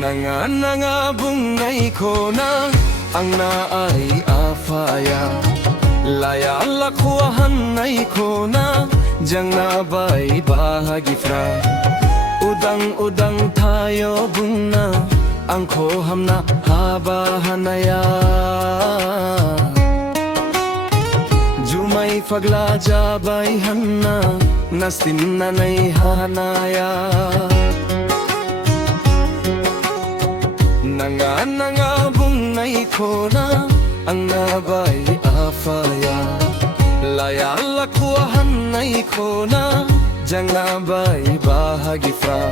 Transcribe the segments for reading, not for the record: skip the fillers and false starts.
Nanga bungai ko na ang naay afaya, laya lakwahan ay ko na jang nabay bahagi fra. Udang tayo buna ang koham na habahanaya. Jumay faglajabay hanna nastin nanay hanaya. Nanga bunay ko na ang nabay afaya, laya lakwahan ay ko na jang nabay bahagi fra.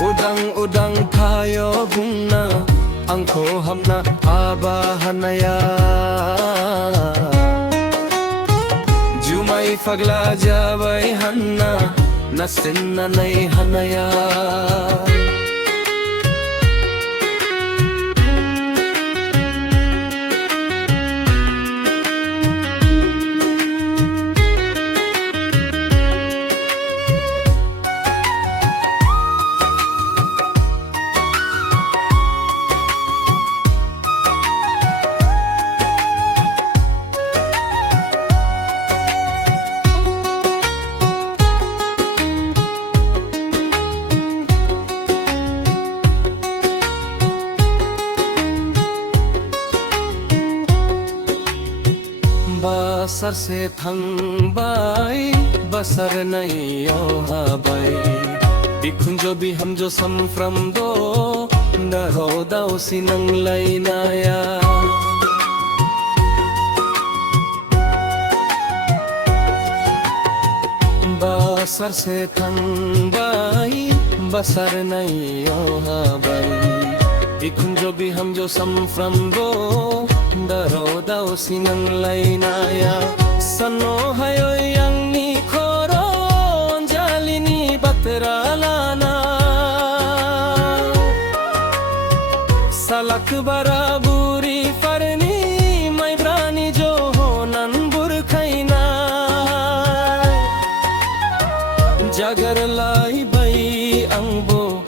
Udang tayo buna ang koham na abahanaya. Jumay faglajabay hanna nastin nanay hanaya. Basar se thangbai basar nahi yo habai, dikhunjo bi hamjo samfram do daro dao sinang lainaya. Basar se thangbai basar nahi yo habai, dikhunjo bi hamjo samfram do daro dao sinang lainaya. Sano hayo yang ni koron jalini batralana, salak baraburi farni mai brani jo honan burkhaina. Jagar lai bai angbo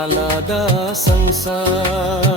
alada sangsar,